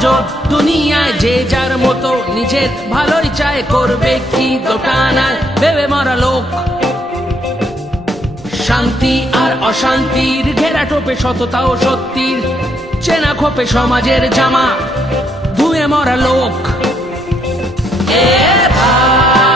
আজব দুনিয়ায় যে যার মতো নিজের ভালোই চায়, করবে কি দোটানায় ভেবে মরা লোক। শান্তি আর অশান্তির ঘেরা টোপে সততা ও সত্যির চেনা খোপে সমাজের জামা ধুয়ে মরা লোক। এ ভাই